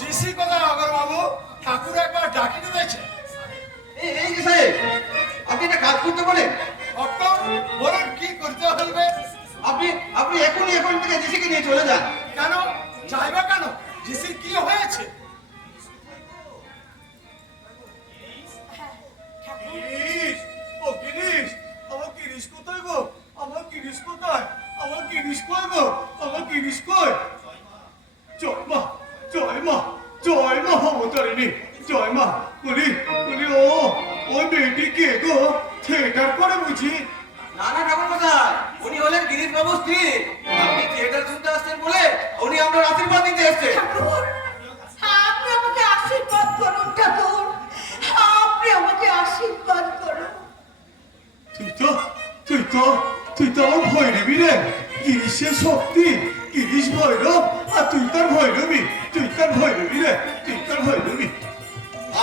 GC কোথায় অগর বাবু? ঠাকুর একবার ডাকিতে দিয়েছে। এই যে সাহেব, আপনি একটা কাজ করতে পারেন। বলুন কি করতে হবে? আপনি আপনি এখনই এখন থেকে জিসিকে নিয়ে চলে যান। কেন যাইবা কেন? জিসির কি হয়েছে? গিরিশ, ও গিরিশ, আমার গিরিশ কোথায় গো? আমার গিরিশ কোথায়? আমার গিরিশ কই গো? আমার গিরিশ কই? জয় মা, জয় মা, জয় মা অবতারিণী, জয় মা। বলি বলি, ওই মেয়েটি কে গো? থিয়েটার করে বুঝি? না না ঠাকুর মশাই, উনি হলেন গিরিশ বাবুর স্ত্রী। আপনি থিয়েটার শুনতে আসছেন বলে উনি আপনার আশীর্বাদ দিতে এসেছেন। ঠাকুর, আপনি আমাকে আশীর্বাদ করুন ঠাকুর, আপনি আমাকে আশীর্বাদ করুন। তুই তো আমার ভৈরবী রে। গিরিশের শক্তি, গিরিশ ভৈরব, আর তুই তার ভৈরবী। তুই তার ভৈরবী রে, তুই তার ভৈরবী।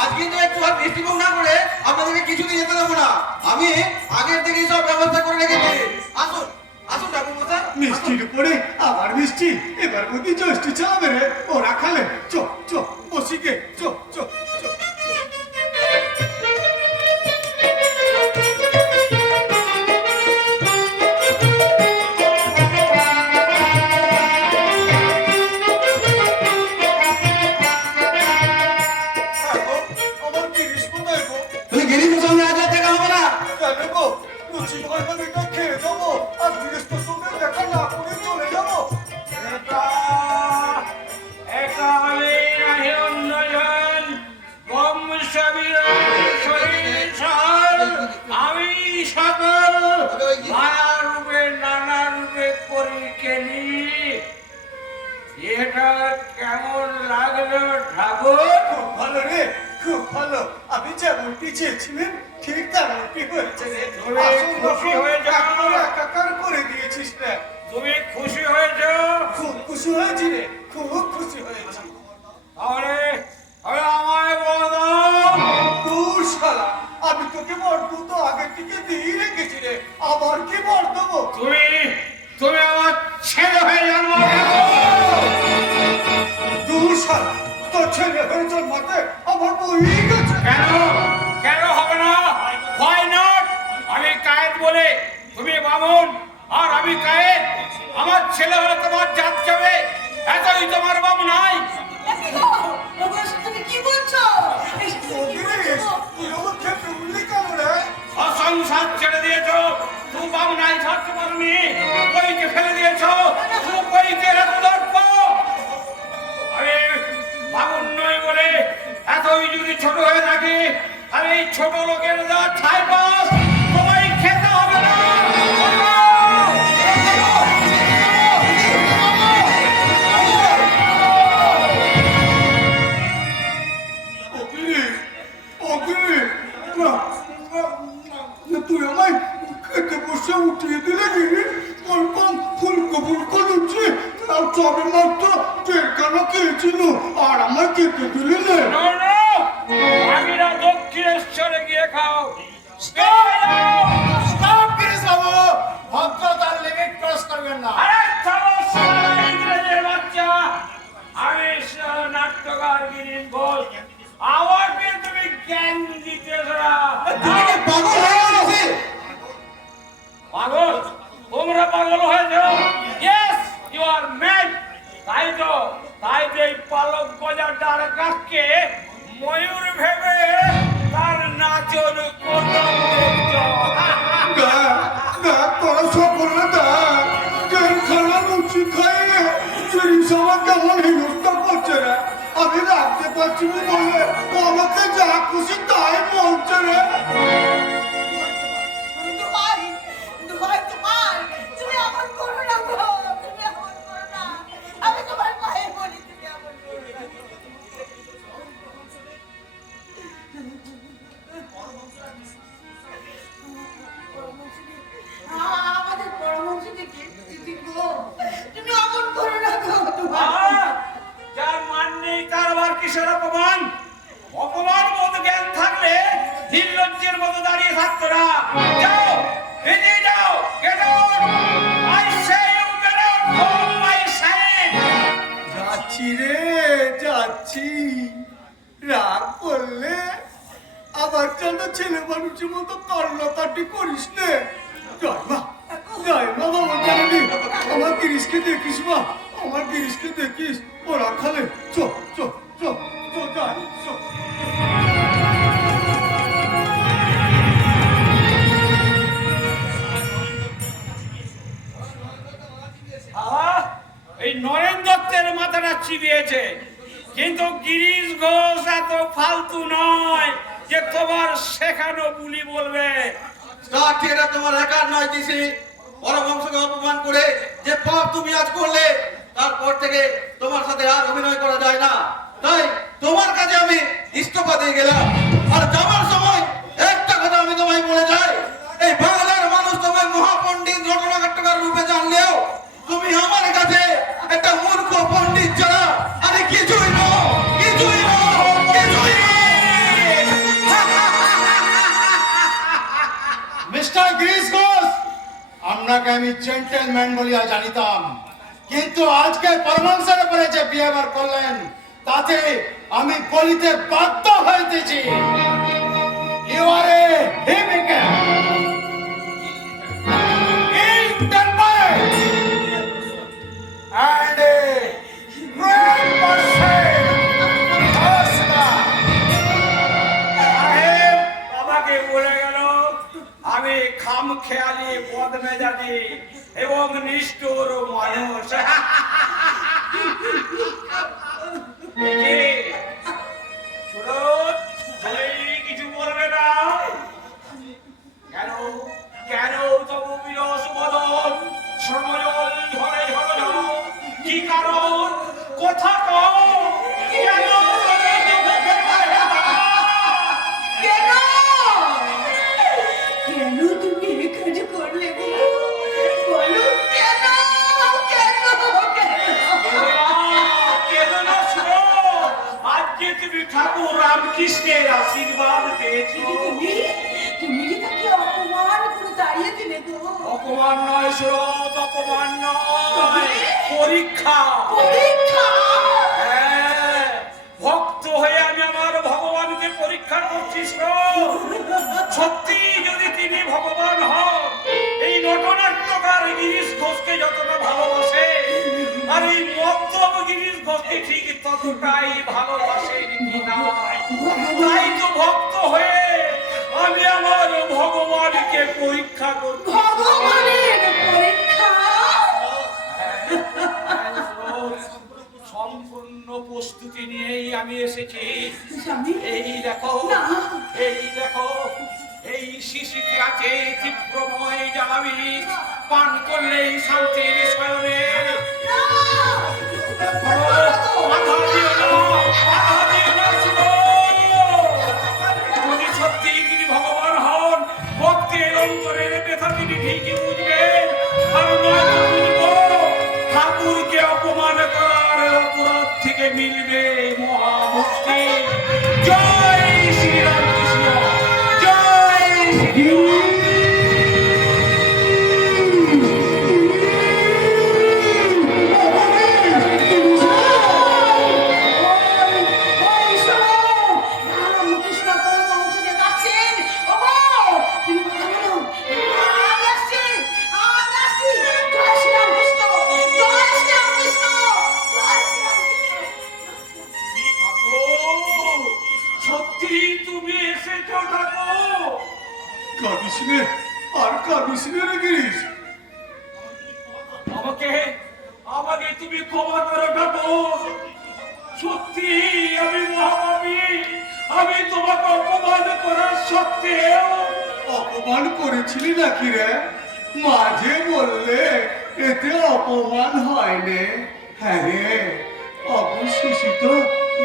আজ কিন্তু একটু আর বৃষ্টিপাত না করে আপনাদেরকে কিছুদিন যেতে দেবো না। আমি আগের থেকেই সব ব্যবস্থা করে রেখেছি। আসুন আসুন ঠাকুর মশাই। মিষ্টির উপরে আবার মিষ্টি। এবার বুদ্ধি জ্যৈষ্ঠী চালাবে রে। ওরা খালে চ চ বসিকে চ চ চ। আমার গিরিশ কোথায় গো? তুমি গিরিশের সঙ্গে আজ আর দেখা হবে না। কেন গো? লুচি তরকারিটা খেয়ে যাবো আর গিরিশের সঙ্গে দেখা না করে চলে যাবো। আমি সকল মায়া রূপে নানা রূপে করি কেনি। এটা কেমন লাগলো ঠাকুর? খুব ভালো রে, খুব ভালো। আমি যেমনটি চেয়েছিলেন ঠিক তেমনটি হয়েছে রে। তুমি আসল খুশি রকম হয়ে যাও। একেবারে একাকার করে দিয়েছিস রে। তুমি খুশি হয়েছ? খুব খুশি হয়েছি রে, খুব খুশি হয়েছি। তাহলে আমায় বলো দাও। দূর শালা, আমি তোকে বর্দ তো আগে থেকে দিয়ে রেখেছি রে। আবার কি বর দেবো? তুমি তুমি আমার ছেলে হয়ে জন্ম নেবো। দূর শালা, তোর ছেলে হয়ে জন্মাতে আমার বই গেছে। কেন কেন হবে না? Why not? আমি কায়েত বলে তুমি বামুন আর আমি কায়েত। আমার ছেলে হলে তোমার জাত যাবে, এতই তোমার বাবু নাই। তুমি কি বলছো? ও গিরিশ, তুই আমার ক্ষেত্রে উল্লি কেন রে? অসংসার ছেড়ে দিয়েছো, তুমি বাবু নাই থাকতে পারোনি। কইকে ফেলে দিয়েছো, তুমি কইকে রাখো দর্প। আমি বাবুন নই বলে এতই যদি ছোট হয়ে থাকে, আর এই ছোট লোকের যা ছাই পাস তোমায় খেতে হবে না। ও গিরিশ, ও গিরিশ, তুই আমায় খেতে বসে উঠিয়ে দিলে গিরিশ। ওরকম ফুলকো ফুলকো লুচি আর চবে মাত্র দেড়খানা খেয়েছিল আর আমায় খেতে দিলি না। No, no! আমিরা দক্ষিণেশ্বরে গিয়ে খাও। স্টপ গিরিশ বাবু, ভদ্রতার লিমিট ক্রস করবেন না। আরে চলো শালা ইংরেজের বাচ্চা। আমি নাট্যকার গিরিশ ঘোষ। আমাকে তুমি জ্ঞান দিতেছ না। তুমি কি পাগল হয়ে গেছে? পাগল? তোমরা পাগল হয়েছ? Yes, you are mad. তাই তো এই পালক গজার ডাল কাককে ময়ূর ভেবে তার নাচন করলাম দেখছো। দেখ তোরা সকলে দেখ, দেড়খানা লুচি খাইয়ে গিরিশ আমার কেমন হেনস্থা করছে রে। আমি রাখতে পারছি না বলে আমাকে যা খুশি তাই বলছে রে। দোহাই, দোহাই তোমার, তুমি এমন করো না গো, তুমি এমন করো না। আমি তোমার পায়ে বলি, তুমি এমন করো না। আমাদের পরামর্শ থেকে দিদি গো, তুমি এমন করো না গো, দোহাই। যার মান নেই তার আবার কিসের অপমান? অপমান বোধ জ্ঞান থাকলে নির্লজ্জের মতো দাঁড়িয়ে থাকতো না। যাও, বেরিয়ে যাও, get out! I say you get out from my side! যাচ্ছি রে, যাচ্ছি। রাগ করলে আবার যেন ছেলে মানুষের মতো কান্নাকাটি করিস নে। জয় মা, জয় মা বাবা জানি। আমার গিরিশকে দেখিস মা, আমার গিরিশকে দেখিস। ওরা খালে চ চ চ চ যাই চ। আহ, এই নরেন দত্তের মাথাটা চিবিয়েছে, কিন্তু গিরিশ ঘোষ এত ফালতু নয় যে তোমার শেখানো বুলি বলবে। সাক্ষী এটা তোমার একার নয় দিছি। পরবংশকে অপমান করে যে পাপ তুমি আজ করলে, তারপর থেকে তোমার সাথে আর অভিনয় করা যায় না। তাই তোমার কাছে আমি ইস্তফা দিয়ে গেলাম। আর যাবার সময় একটা কথা আমি তোমায় বলে যাই, এই বাংলার মানুষ তোমায় মহাপণ্ডিত রটনাট্যকার রূপে জানলেও তুমি আমার কাছে একটা মূর্খ পণ্ডিত ছাড়া আরে কিছুই নও, কিছুই নও, কিছুই নও। মিস্টার গিরিশ ঘোষ, আপনাকে আমি জেন্টেলম্যান বলিয়া জানিতাম, কিন্তু আজকে পরমাংসের উপরে যে বিহেভিয়ার করলেন তাতে আমি বলিতে বাধ্য হইতেছি। ইউ আর এ হিমিক্যান, and a great person. সাহেব আমাকে বলে গেল আমি খামখেয়ালি বদমেজাজি এবং নিষ্ঠুর মানুষ। সুরত, তুমি কিছু বলবে না কেন? কেন তবু বিরস বদন, সমজল ঝরে ঝরে ঝরো? কি কারণ? কথা কও, কেন তবে চোখে পায় না? কেন? কেন তুমি এই কাজ করলে গো? বলো কেন? কেন? কেন না সুরত, আজকে তুমি ঠাকুর রামকৃষ্ণের আশীর্বাদ পেয়েছো। তুমি কি তাকে অপমান করে দাঁড়িয়ে দিলে গো? অপমান নয় সুরত, অপমান নয়, পরীক্ষা। পরীক্ষা? হ্যাঁ, ভক্ত হয়ে আমি আমার ভগবানকে পরীক্ষা করছি সুরত। সত্যি যদি তিনি ভগবান হন, এই নটনাট্যকার গিরিশ ঘোষকে যতটা ভালোবাসে, আর এই মদ্যপ গিরিশ ঘোষকে ঠিক ততটাই ভালোবাসে কি নাই? তাই তো ভক্ত হয়ে আমি আমার ভগবানকে পরীক্ষা করছি। ভগবানের পরীক্ষা? সম্পূর্ণ প্রস্তুতি নিয়েই আমি এসেছি। স্বামী? এই দেখো, না। এই দেখো, এই শিশিতে আছে তীব্রময় জ্বালাবিষ, পান করলেই শান্তির শয়নে। বাধা দিও না, বাধা দিও না শুনো। যদি সত্যি তিনি ভগবান হন, ভক্তের অন্তরের ব্যথা তিনি ঠিকই বুঝবেন। আর নয়তো বুঝবো ঠাকুরকে অপমান করার অপরাধ থেকে মিলবে মহামুক্তি। জয় শ্রী রামকৃষ্ণ, জয় শ্রী ঠাকুর, সত্যি তুমি এসেছো ঠাকুর? কাঁদিস নে, আর কাঁদিস নে রে গিরিশ। আমাকে আমাকে তুমি ক্ষমা করো ঠাকুর। সত্যি আমি মহাপাপী। আমি তোমাকে অপমান করার সত্ত্বেও অপমান করেছিলি নাকি রে? মাঝে বললে এতে অপমান হয় নে। হ্যাঁ রে, অবশেষে তো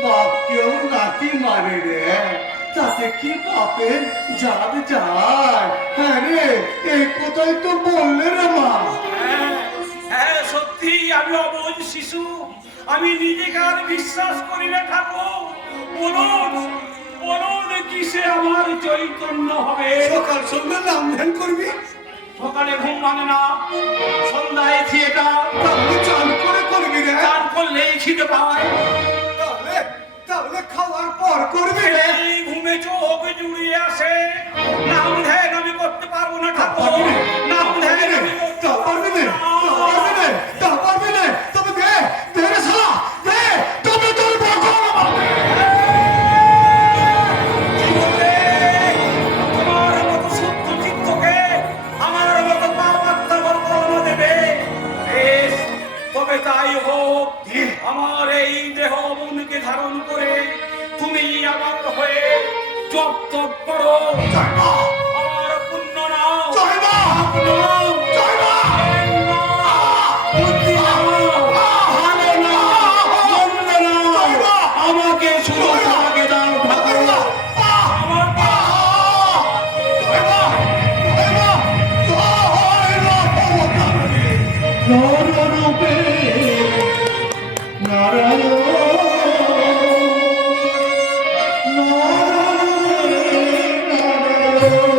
বাপকেও নাতি মারে রে, তাতে কি বাপের জাত যায়? হ্যাঁ রে, এই কথাই তো বললে রে মা। হ্যাঁ, হ্যাঁ, সত্যি আমি অবুঝ শিশু। আমি নিজেকে আর বিশ্বাস করি না ঠাকুর। বলুন, বলুন কিসে আমার চৈতন্য হবে? সকাল সন্ধ্যা নাম ধ্যান করবি, সকালে ঘুম ভাঙে না, সন্ধ্যায় থিয়েটার, তাহলে চান করে করবি রে। চান করলেই খিদে পায়। তাহলে আর করবি রে এই ঘুমে চোখ জুড়িয়ে আসে, নাম ধ্যান আমি করতে পারবো না ঠাকুর, নাম ধ্যান আমি করতে তা পারবি নে তা পারবি নে তবে দে দে রে শালা দে তবে তোর বকল জীবনে তোমার মতো শুদ্ধ চিত্তকে আমার মতো পাপাত্মা কলমা দেবে। বেশ, তবে তাই হোক। আমার এই দেহ মনকে ধারণ করে তুমি আমার হয়ে জপ তপ করো। জয় মা আমার পুণ্য নাও, জয় মা পাপ নাও, জয় মা জ্ঞান নাও, বুদ্ধি নাও, ভালো নাও, মন্দ নাও, আমাকে শুধু তোমাকে দাও ঠাকুর। আমার নররূপে নারায়ণ নররূপে নারায়ণ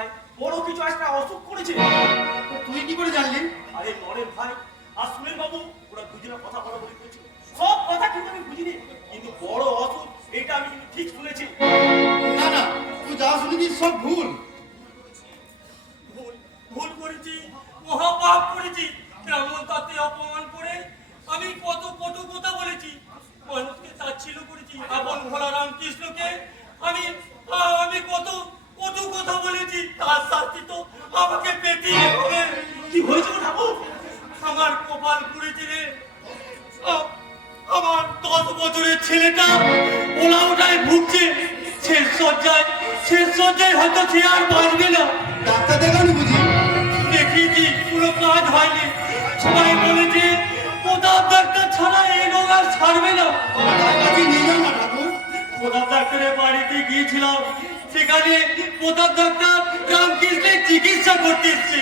ভাই বড় কিছু একটা অসুখ করেছে। তুই কি করে জানলি? আরে নরেন ভাই আর সুনীল বাবু ওরা দুজনে কথা বলা বলি করেছিল। সব কথা কিন্তু আমি বুঝিনি, কিন্তু বড় অসুখ এটা আমি কিন্তু ঠিক শুনেছি। না না, তুই যা শুনেছি সব ভুল। ভুল ভুল করেছি, মহাপাপ করেছি। ব্রাহ্মণ তাতে অপমান করে আমি কত কটু কথা বলেছি, মানুষকে তাচ্ছিল্য করেছি। আপন ভোলা রামকৃষ্ণকে আমি আমি কত কটু কথা বলেছি, তার শাস্তি তো আমাকে পেতেই হবে। কি হয়েছে গো ঠাকুর? আমার কপাল পুড়েছে রে। আমার 10 বছরের ছেলেটা ওলা ওটায় ভুগছে, শেষ সজ্জায় হয়তো সে আর বাঁচবে না। ডাক্তার দেখানি বুঝি? দেখিয়েছি, কোনো কাজ হয়নি। সবাই বলেছে প্রতাপ ডাক্তার ছাড়া এই রোগ আর ছাড়বে না। তার কাছে নিয়ে যাও না ঠাকুর। প্রতাপ ডাক্তারের বাড়িতে গিয়েছিলাম, সেখানে প্রতাপ ডাক্তার রামকৃষ্ণের চিকিৎসা করতে এসছে।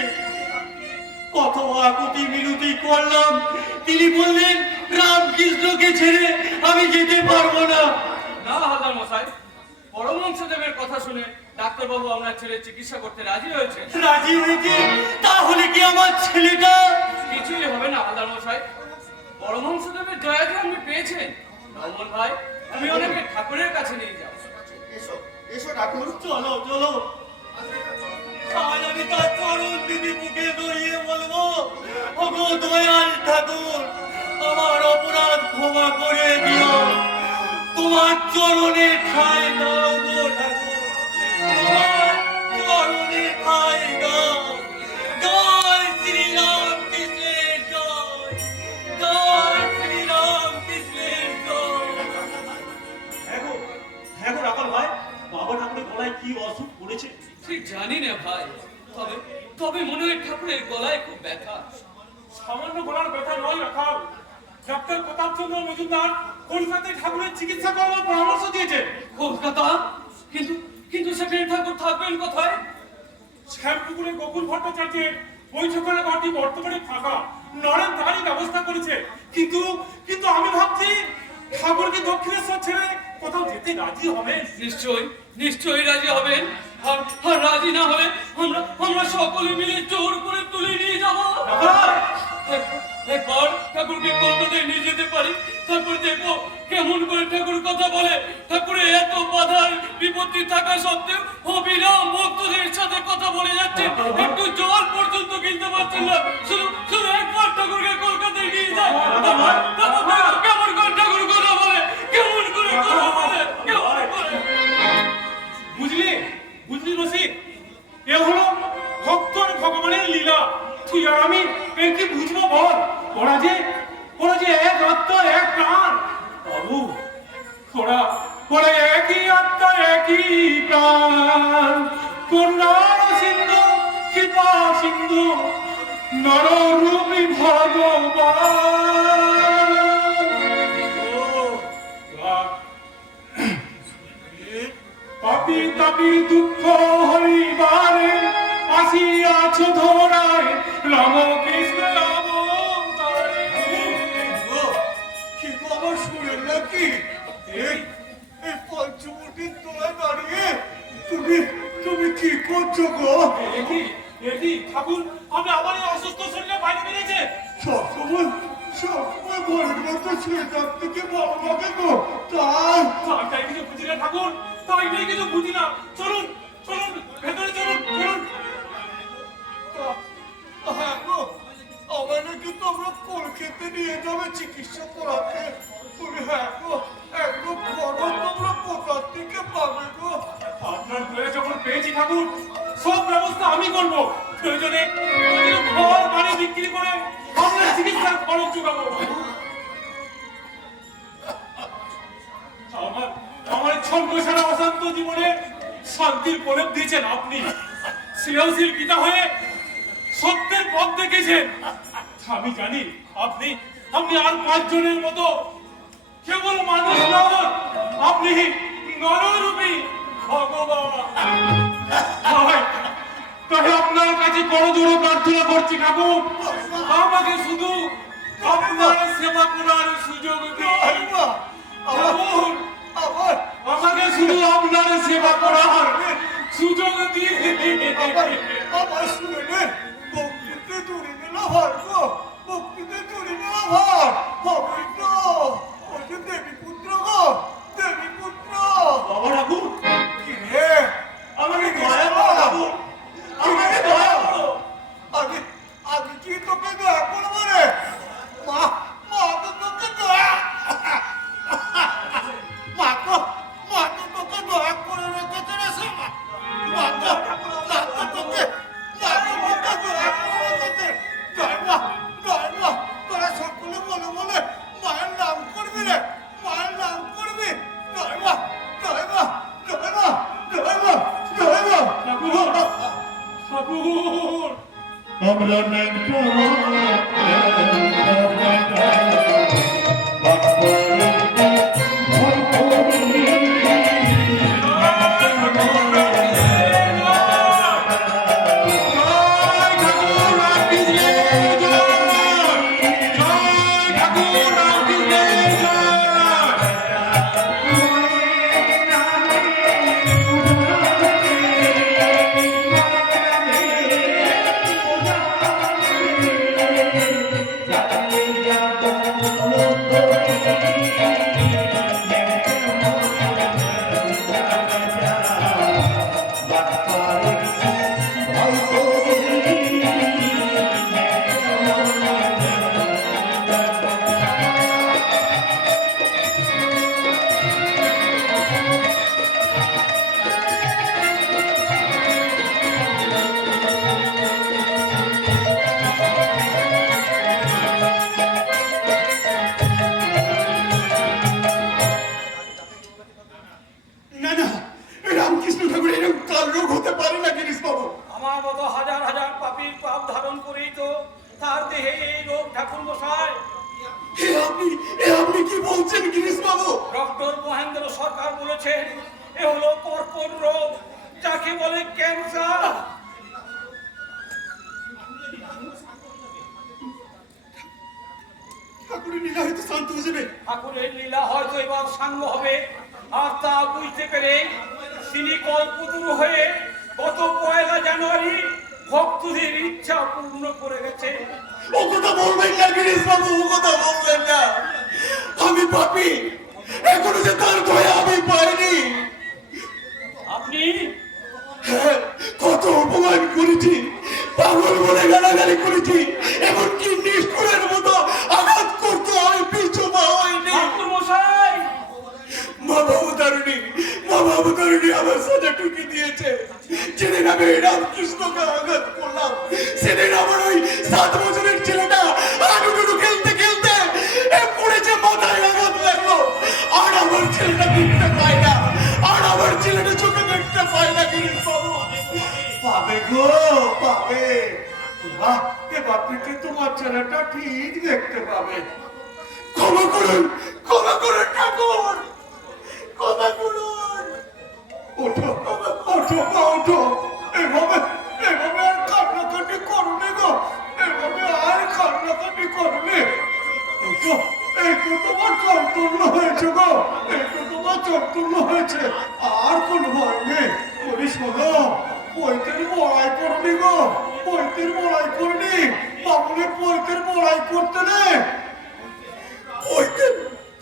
কত আকুতি মিনতি করলাম, তিনি বললেন রামকৃষ্ণকে ছেড়ে আমি যেতে পারবো না। না হালদার মশাই, পরমহংসদেবের কথা শুনে ডাক্তারবাবু আপনার ছেলের চিকিৎসা করতে রাজি হয়েছে। রাজি হয়েছে, তাহলে কি আমার ছেলেটা? কিছুই হবে না হালদার মশাই, পরমহংসদেবের দয়া যে আপনি পেয়েছেন। ব্রাহ্মণ ভাই, তুমি ওনাকে ঠাকুরের কাছে নিয়ে যাও। এসো এসো ঠাকুর। চলো চলো, আজ আমি তার চরণ দিদি বুকে ধরিয়ে বলবো, ওগো দয়াল ঠাকুর, আমার অপরাধ ক্ষমা করে দিও। তোমার চরণে ঠাঁই দাও গো ঠাকুর, তোমার চরণে ঠাঁই দাও। জয় শ্রী রামকৃষ্ণের জয়, জয় শ্রী রামকৃষ্ণের জয়। হ্যাঁ গো রাখাল ভাই, বাবা ঠাকুরের গলায় কি অসুখ পড়েছে? ঠিক জানি না ভাই, তবে তবে মনে হয় ঠাকুরের গলায় খুব ব্যথা। সামান্য গলার ব্যথা নয় রাখাল, ডাক্তার প্রতাপচন্দ্র মজুমদার কলকাতায় ঠাকুরের চিকিৎসা করার পরামর্শ দিয়েছে। কলকাতা? কিন্তু কিন্তু সেখানে ঠাকুর থাকবেন কোথায়? শ্যামপুকুরে গোকুল ভট্টাচার্যের বৈঠকখানা ঘরটি বর্তমানে ফাঁকা, নরেন তারই ব্যবস্থা করেছে। কিন্তু কিন্তু আমি ভাবছি ঠাকুরকে দক্ষিণেশ্বর ছেড়ে কোথাও যেতে রাজি হবেন। নিশ্চয়ই রাজি হবেন। আর রাজি না হলে আমরা সকলে মিলে জোর করে তুলে নিয়ে যাবো। একবার ঠাকুরকে কলকাতায় নিয়ে যেতে পারি, তারপর দেখবো কেমন করে ঠাকুর কথা বলে। ঠাকুরের এত বাধার বিপত্তি থাকা সত্ত্বেও অবিরাম ভক্তদের সাথে কথা বলে যাচ্ছে, একটু জল পর্যন্ত কিনতে পারছেন না। শুধু একবার ঠাকুরকে কলকাতায় নিয়ে যায়, তারপর কেমন করে ঠাকুর কথা বলে, কেমন করে কথা বলে, কেমন করে। বুঝলি বুঝলি রসিক, এ হলো ভক্তর ভগবানের লীলা। তুই আর আমি এর কি বুঝবো বল? ওরা যে এক আত্মা এক প্রাণ বাবু, ওরা একই আত্মা একই প্রাণ। করুণার সিন্ধু কৃপা সিন্ধু নররূপী ভগবান। পাপি তাপি দুঃখ হরিবারে আসিয়াছ ধরায় রামকৃষ্ণ অবতারে। কি গো আমার শুনেন নাকি? এই পঞ্চমুখীর তোলায় দাঁড়িয়ে তুমি কি করছো গো? এটি ঠাকুর আপনি আবার এই অসুস্থ শরীরে বাইরে বেরিয়েছে। সবসময় ঘরের মধ্যে শুয়ে থাকতে কি ভালো লাগে গো? তাই তাই কিছু বুঝি না ঠাকুর, তাই নিয়ে কিছু বুঝি না। চলুন চলুন ভেতরে চলুন চলুন। হ্যাঁ গো, আমার নাকি তোমরা কলকাতা নিয়ে যাবে চিকিৎসা করাতে। তুমি হ্যাঁ গো, একদম খবর তোমরা কোথার থেকে পাবে গো? আপনার দয়া যখন পেয়েছি ঠাকুর, সব ব্যবস্থা আমি করব। প্রয়োজনে ঘর বাড়ি বিক্রি করে আপনার চিকিৎসার খরচ যোগাবো। আমার ছন্দ সারা অশান্ত জীবনে শান্তির প্রলেপ দিয়েছেন আপনি। শ্রেয়শীল পিতা হয়ে সত্যের পথ দেখেছেন। আমি জানি আপনি আর 5 জনের মতো কেবল মানুষ নন, আপনি নররূপী ভগবান। তাই আপনার কাছে বড় জোরে প্রার্থনা করছি ঠাকুর, আমাকে শুধু আপনার সেবা করার সুযোগ দিন ঠাকুর। আমাকে শুধু আপনার সেবা করার সুযোগ দিয়ে আমার শুনে বক্তিতে চুরি নিল ভার গো, বক্তিতে চুরি নিল ভার হবে তো। ওই যে দেবী পুত্র গো, দেবী পুত্র। বাবা ঠাকুর, কি রে আমাকে দয়া করো ঠাকুর, আমাকে দয়া করো। আগে আগে কি তোকে দয়া করবো রে? মা মা তো তোকে দয়া মা তো তোকে দয়া করে রেখেছে রে শ্যামা। মা তো তোকে দয়া করে রেখেছে। জয় মা, জয় মা। তোরা সকলে মনে মনে মায়ের নাম করবি রে, মায়ের নাম করবি। জয় মা, জয় মা, জয় মা, জয় মা, জয় মা। ঠাকুর ঠাকুর আমরা না না, রামকৃষ্ণ ঠাকুর এরকম কাল রোগ হতে পারে না গিরিশ বাবু। আমার মতো হাজার হাজার পাপীর পাপ ধারণ করেই তো তার দেহে এই রোগ ঠাকুর মশাই। এ আপনি কি বলছেন গিরিশ বাবু? ডক্টর মহেন্দ্র সরকার বলেছেন এ হলো কর্কট রোগ, যাকে বলে ক্যান্সার। ঠাকুরের লীলা হয়তো শান্ত হয়ে যাবে। ঠাকুরের লীলা হয়তো এবার সাঙ্গ হবে, আর তা বুঝতে পেরে তিনি কল্পতরু হয়ে গত 1 জানুয়ারি ভক্তদের ইচ্ছা পূর্ণ করে গেছে। ও কথা বলবেন না গিরিশ বাবু, ও কথা বলবেন না। আমি পাপী, এখনো যে তার দয়া আমি পাইনি। আপনি হ্যাঁ, কত অপমান করেছি, পাগল বলে গালাগালি করেছি, এমনকি নিষ্ঠুরের মতো আঘাত করতে আমি পিছু পা হইনি। ঠাকুর মশাই, মা বাবু তারিণী আমার সাথে টুকি দিয়েছে। যেদিন আমি রামকৃষ্ণকে আঘাত করলাম, সেদিন আমার ওই 7 বছরের ছেলেটা হাডুডুডু খেলতে খেলতে পড়েছে, মাথায় আঘাত লাগলো। আর আমার ছেলেটা দেখতে পায় না, আর আমার ছেলেটা চোখে দেখতে পায় না। গিরিশ বাবু পাবে গো, পাবে। এবার থেকে তোমার ছেলেটা ঠিক দেখতে পাবে। ক্ষমা করুন ঠাকুর, ক্ষমা করুন। ওঠো ওঠো মা, ওঠো। এভাবে আর কান্নাকাটি করবে গো, এভাবে আর কান্নাকাটি করবে। এই তো তোমার চৈতন্য হয়েছে গো, এই তো তোমার চৈতন্য হয়েছে, আর কোন ভয় নেই। করিস বলো, পৈতের বড়াই করবি গো, পৈতের বড়াই করবি। বাবুলের পৈতের বড়াই করতে নেই।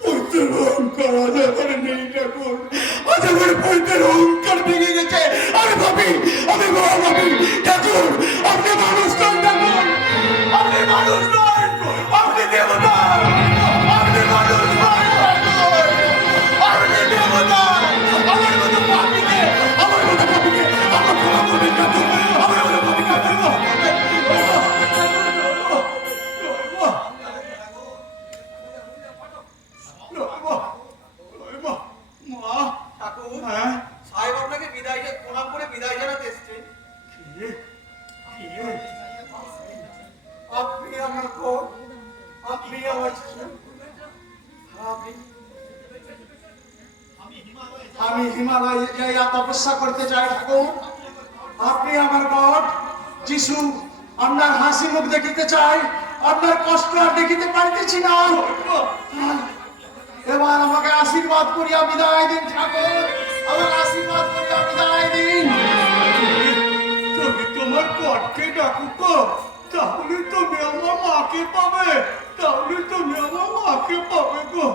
পৈতের অহংকার আজ আমার নেই ঠাকুর, আজ আমার পৈতের অহংকার ভেঙে গেছে। আমি ভাবি ঠাকুর, আপনি মানুষ নন ঠাকুর, আপনি মানুষ নন, আপনি দেবতা, আপনি মানুষ নন ঠাকুর, আপনি দেবতা। আমার মতো পাপিকে আমার ক্ষমা করবেন ঠাকুর, আমার মতো পাপিকে মা। ঠাকুর, হ্যাঁ, সাহেব আপনাকে প্রণাম করে বিদায় জানাতে এসেছেন। আপনি আমার কোন, আপনি আমার আমি হিমালয়ে যাইয়া তপস্যা করতে চাই ঠাকুর। আপনি আমার গড যিশু, আপনার হাসি মুখ দেখিতে চাই, আপনার কষ্ট আর দেখিতে পারিতেছি না। এবার আমাকে আশীর্বাদ করিয়া বিদায় দিন ঠাকুর, আমাকে আশীর্বাদ করিয়া বিদায় দিন। মাকে ডাকুক গো, তাহলে তুমি আমার মাকে পাবে, তাহলে তুমি আমার মাকে পাবে গো।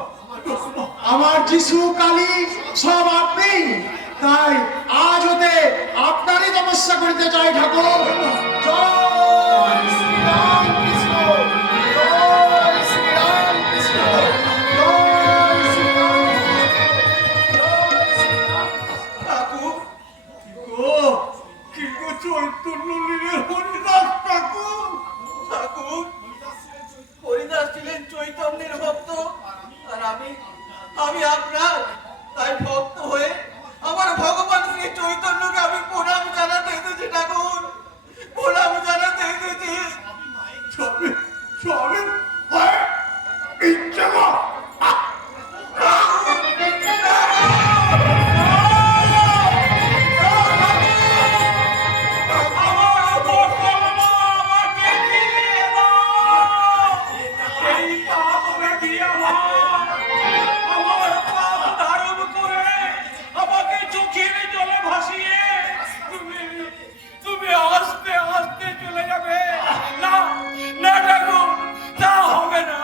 আমার যিশু কালী সব আপনি, তাই আজ হতে আপনারই তপস্যা করিতে চাই ঠাকুর। জয় শ্রীরাম কৃষ্ণ, জয় শ্রীরাম কৃষ্ণ, জয় শ্রীরাম কৃষ্ণ, জয় শ্রীরাম কৃষ্ণ। ঠাকুর গো, কি গো চৈতন্য লীলের হরিদাস ঠাকুর? ঠাকুর হরিদাস ছিলেন চৈতন্যের ভক্ত, আর আমি আপনার, তাই ভক্ত হয়ে আমার ভগবান শ্রী চৈতন্যকে আমি প্রণাম জানাতে এসেছি ঠাকুর, প্রণাম জানাতে এসেছি। সবে সবে হয় ইচ্ছে গো। আমার বর্তমান আমাকে ফিরিয়ে দাও। এই পাপ ব্যাধি আমার পাপ ধারণ করে আমাকে চোখের জলে ভাসিয়ে তুমি আস্তে আস্তে চলে যাবে। না না ঠাকুর, তা হবে না,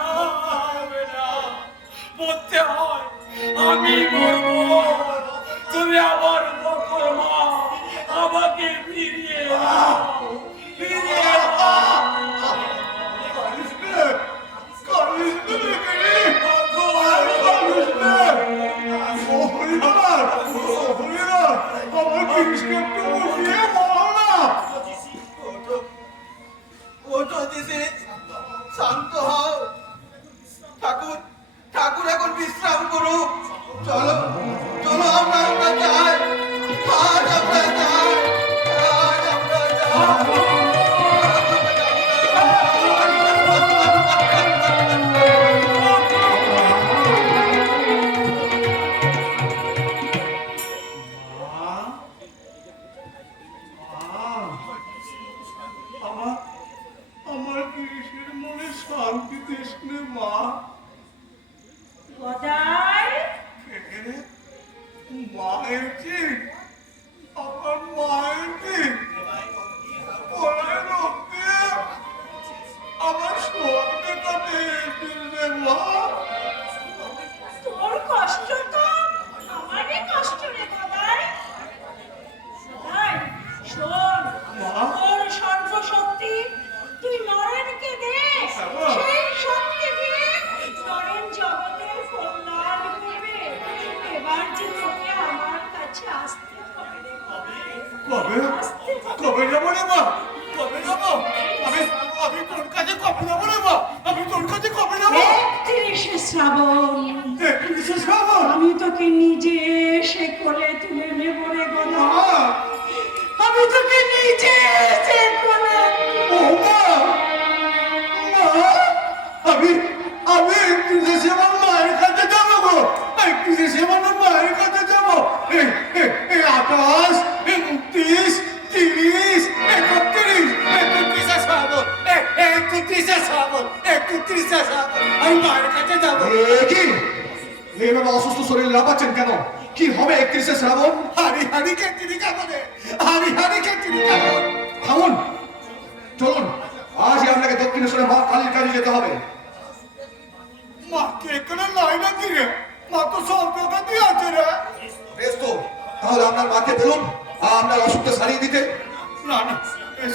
হবে না, মরতে হয়, আমি মরবো। তুমি আমার বকর মা, আমাকে ফিরিয়ে দাও, ফিরিয়ে দাও। কালিস নে, কালিস নে দেখেনি, কালিস নে। ও হরিদাস, ও হরিদাস, আমার কৃষ্ণকে একটু উঠিয়ে বলো না। ওঠো, ওঠো দিদি, শান্ত হও। ঠাকুর ঠাকুর এখন বিশ্রাম করুক। চলো চলো, আমরা যাই, আজ আমরা যাই, আজ আমরা যাই। আমার আমার কৃষ্ণের মনে শান্তি দিস নে মা। গদাই, মায়ের কি আমার মায়ের কি ওরাই রক্তে আমার সঙ্গে কাটে ফিরবে মা। তোর কষ্ট তো আমারই কষ্ট রে গদাই। গদাই, শোন, তোর সর্বশক্তি তুই নরেনকে দে, সেই শক্তি দিয়ে নরেন জগতের কল্যাণ করবে। এবার যে তোকে আমার কাছে আসতে হবে রে গদাই। কবে কবে যাবো রে মা, কবে যাবো? আমি তোর কাছে কবে যাবো রে মা, আমি তোর কাছে কবে যাবো? 31শে শ্রাবণ 31শে শ্রাবণ। আমি তোকে নিজে এসে কোলে তুলে নেব রে মা, গদাই। আমি তোকে নিজে এসে কোলে ও মা, মা, আমি 31শে আমার মায়ের কাছে যাবো গো, 31শে আমার মায়ের কাছে যাবো। এই 28, 29, 30, 31, 31শে শ্রাবণ, 31শে শ্রাবণ, 31শে শ্রাবণ আমি মায়ের কাছে যাবো। কি এইভাবে অসুস্থ শরীর লাফাচ্ছেন কেন? কি হবে 31শে শ্রাবণ? হারি হারি খেতে যাবো রে, হারি হারি খেতে যাবো। থামুন, চলুন, আজই আপনাকে দক্ষিণেশ্বরে মা কালীর কাছে যেতে হবে। মাকে এখানে লাই নাকি রে, মা তো সব জায়গাতেই আছে রে। বেশ তো, তাহলে আপনার মাকে বলুন আপনার অসুখটা সারিয়ে দিতে। না না,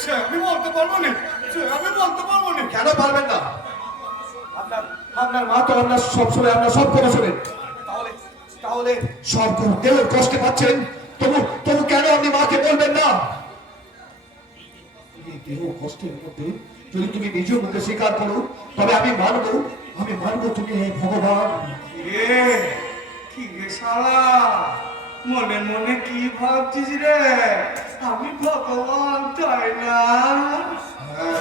সে আমি বলতে পারবো না, সে আমি বলতে পারবো না। কেন পারবেন না? আপনার মা তো আপনার সবসময় আপনার সব কথা শোনেন। তাহলে তাহলে সব দেহ কষ্টে পাচ্ছেন, তবু কেন আপনি মাকে বলবেন না? এই দেহ কষ্টের মধ্যে যদি তুমি নিজের মুখে স্বীকার করো, তবে আমি মানবো তুমি এই ভগবান। এ কি রে শালা, মনে মনে কি ভাবছিস রে? আমি ভগবান তাই না? হ্যাঁ,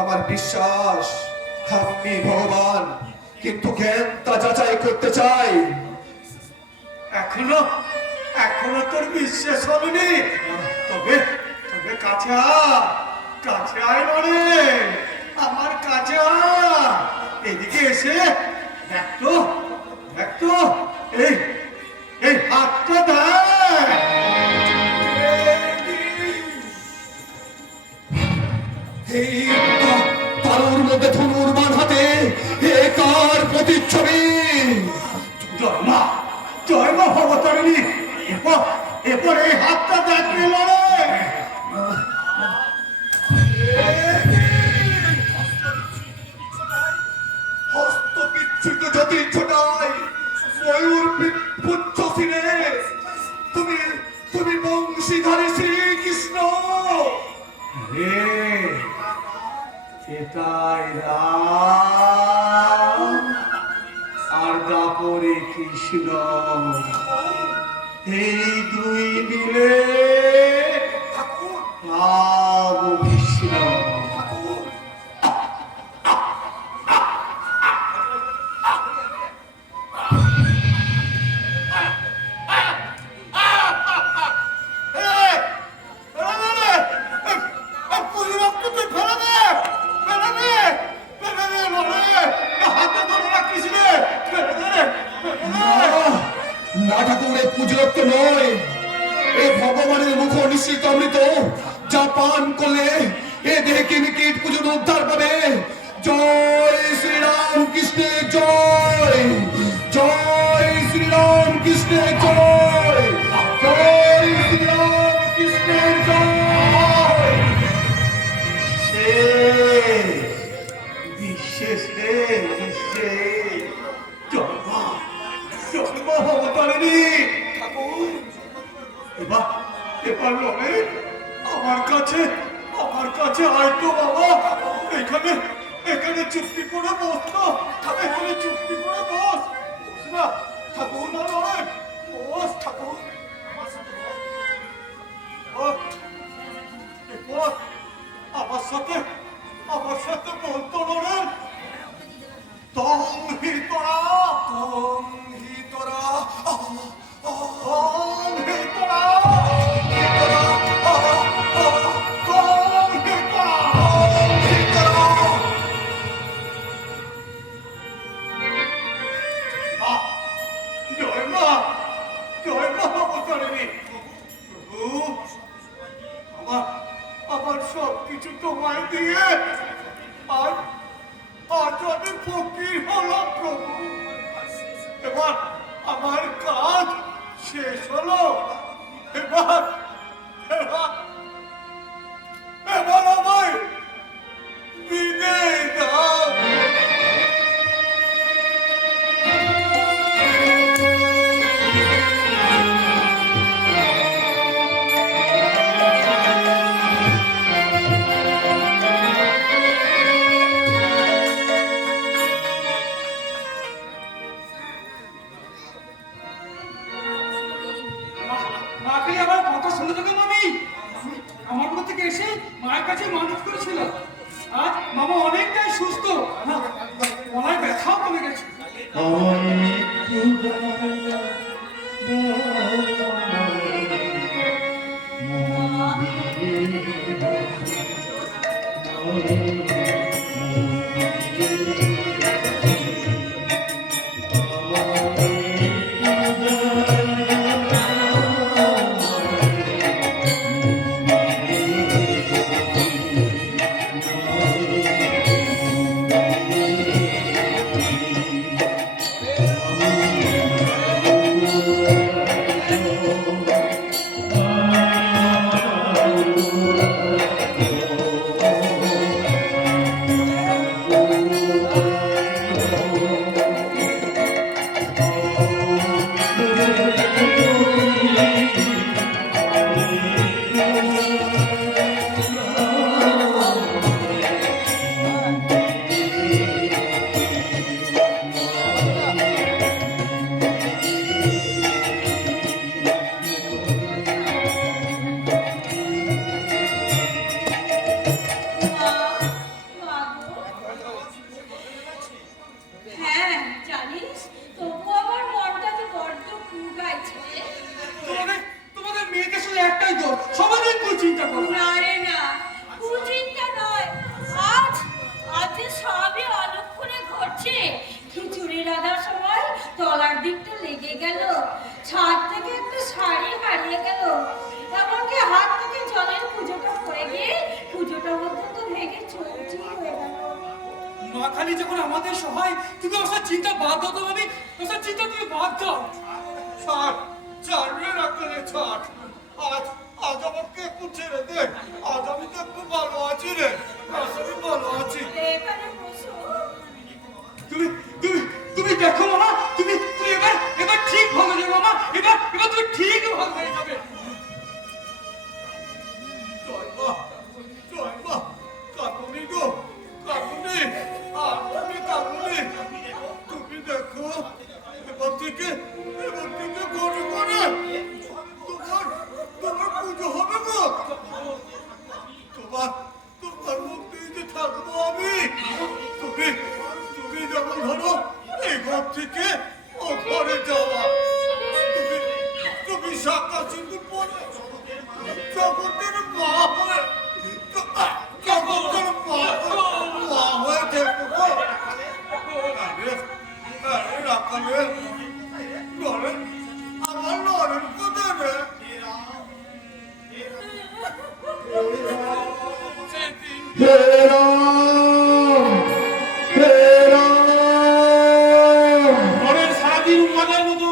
আমার বিশ্বাস আপনি ভগবান, কিন্তু জ্ঞান তা যাচাই করতে চাই। এখনো এখনো তোর বিশ্বাস হয়নি? তবে তবে কাছে আয় মানে, আমার কাছে আয়। এদিকে এসে দেখ তো এই হাতটা দেখ। এই তারুর মধ্যে ধনুর বান হাতে এ কার প্রতিচ্ছবি? জয় মা ভবতারিণী, এরপর এই হাতটা দেখবে লড়ে। হস্ত বিচ্ছুত জ্যোতি ছোটাই ময়ূর পুচ্ছ সিনে, তুমি তুমি বংশীধারী শ্রীকৃষ্ণ। এটাই রাম আর দাপরে কৃষ্ণ, এই দুই মিলে রাম ও কৃষ্ণ। না ঠাকুর, এ পুজোরক্ত নয়, এ ভগবানের মুখ নিশ্চিত অমৃত, যা পান করলে এ দেহে কিমিকিট পুজোর উদ্ধার পাবে। জয় শ্রীরাম কৃষ্ণের জয়, জয় শ্রীরাম কৃষ্ণের জয়, জয় শ্রীরাম কৃষ্ণের জয়। বিশ্বে বিশ্বে জন্মা জন্ম ভবতারিণী ঠাকুর। এবার লড়ে আমার কাছে আইতো বাবা। এখানে এখানে চুপটি করে বস না, এখানে চুপটি করে বস না ঠাকুর, না লড়ে বস ঠাকুর। এরপর আমার সাথে বলতো লড়ে, তং হি তোরা, তং হি তোরা, তং হি তোরা, তং হি তোরা, হি তোরা। জয় মা অবতারিণী। প্রভু, আমার সব কিছু তোমায় দিয়ে আজ আমি ফকির হলাম প্রভু। এবার আমার কাজ শেষ হলো। এবার আমায় বিদায় দাও। মাকে আমার কথা শুনে থাকো মামি। আমার মধ্যে থেকে এসে মায়ের কাছে মানুষ করেছিল। আজ মামা অনেকটাই সুস্থ, গলায় ব্যথাও কমে গেছে। মা কালী যখন আমাদের সহায়, তুমি ওসব চিন্তা বাদ দাও তো ভাবি, ওসব চিন্তা তুমি বাদ দাও। ছাড় ছাড় রে রাখালে ছাড়। আজ আজ আমাকে একটু ছেড়ে দে। আজ আমি তো একটু ভালো আছি রে। আজ আমি ভালো আছি। এখানে বসো। তুমি তুমি তুমি দেখো মামা, তুমি তুমি এবার ঠিক ভালো যাবে মামা, এবার তুমি ঠিক ভালো হয়ে যাবে। জয় মা, জয় মা। কাকুনি গো, কাকুনি। আর তুমি কাকুনি। তুমি দেখো, এবার থেকে ঘরে ঘরে তোমার পুজো হবে গো। তোমার মুখ দিয়ে যে থাকবো আমি। তুমি যেমন ধরো এই ঘর থেকে ও ঘরে যাওয়া। তুমি সাকা সিন্ধু পরে জগতের মা হয়ে জগতের মা হয়ে দেখবো। আরে রাখালে নরেন, আমার নরেন কোথায় রে? নরেন সারাদিন উন্মাদের মতো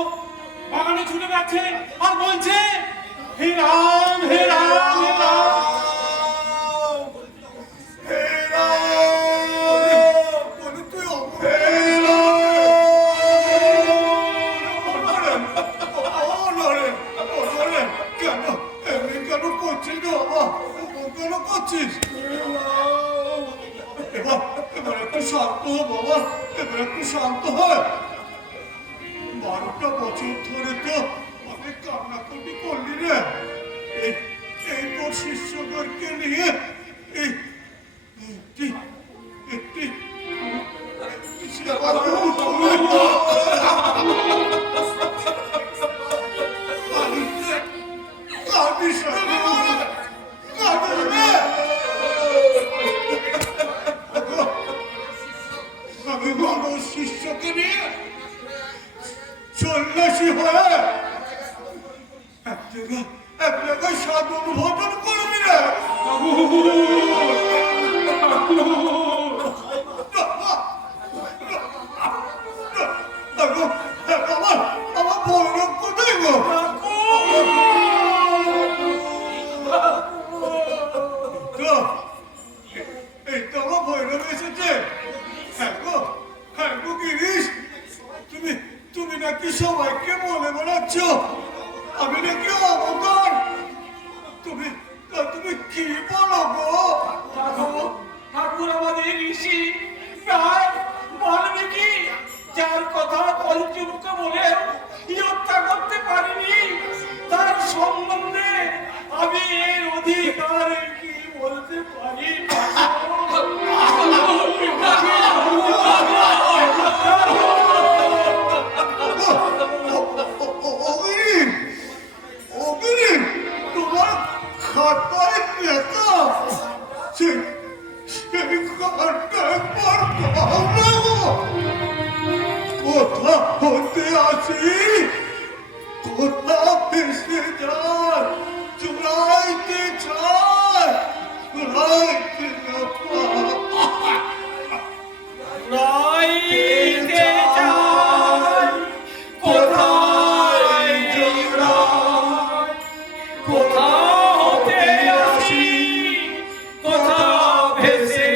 বাগানে ছুটে যাচ্ছে আর বলছে, হে রাম হে রাম হে রাম। এবার একটু শান্ত হ বাবা, এবার একটু শান্ত হয়। 12টা বছর ধরে তো অনেক কান্নাকাটি করলি রে। এই তোর শিষ্যদেরকে নিয়ে একটি সেবা আমি বড় শিষ্যকে নিয়ে সন্ন্যাসী হয়ে এক জায়গায় সাধন ভজন করবি রে। আমার ভৈরব কোথায় গো? এই তো আমার ভৈরব এসেছে। হ্যাঁ গো গিরিশ, তুমি নাকি সবাইকে বলে বেড়াচ্ছ আমি নাকি অবতার। তুমি কি বলো গো? ঠাকুর আমাদের ঋষি প্রায় বাল্মীকি, যার কথা পঞ্চমুখে বলে হত্যা করতে পারিনি, তার সম্বন্ধে আমি এর অধিকার কি বলতে পারি? তোমার খাতায় লেখা সেই খাতায় পর কোথা হতে আসি, কোথা ভেসে যায়, চুরাইতে চায়, চুরাইতে না পায়। রাইতে যায় কোথায় জোড়ায়, কোথা হতে আসি, কোথা ভেসে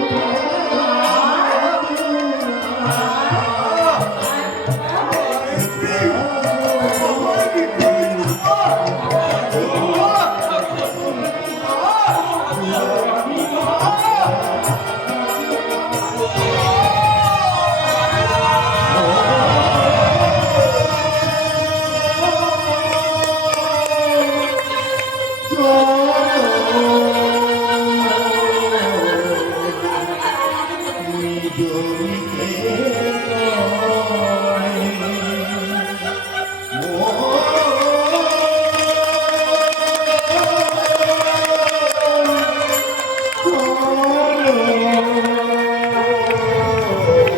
আর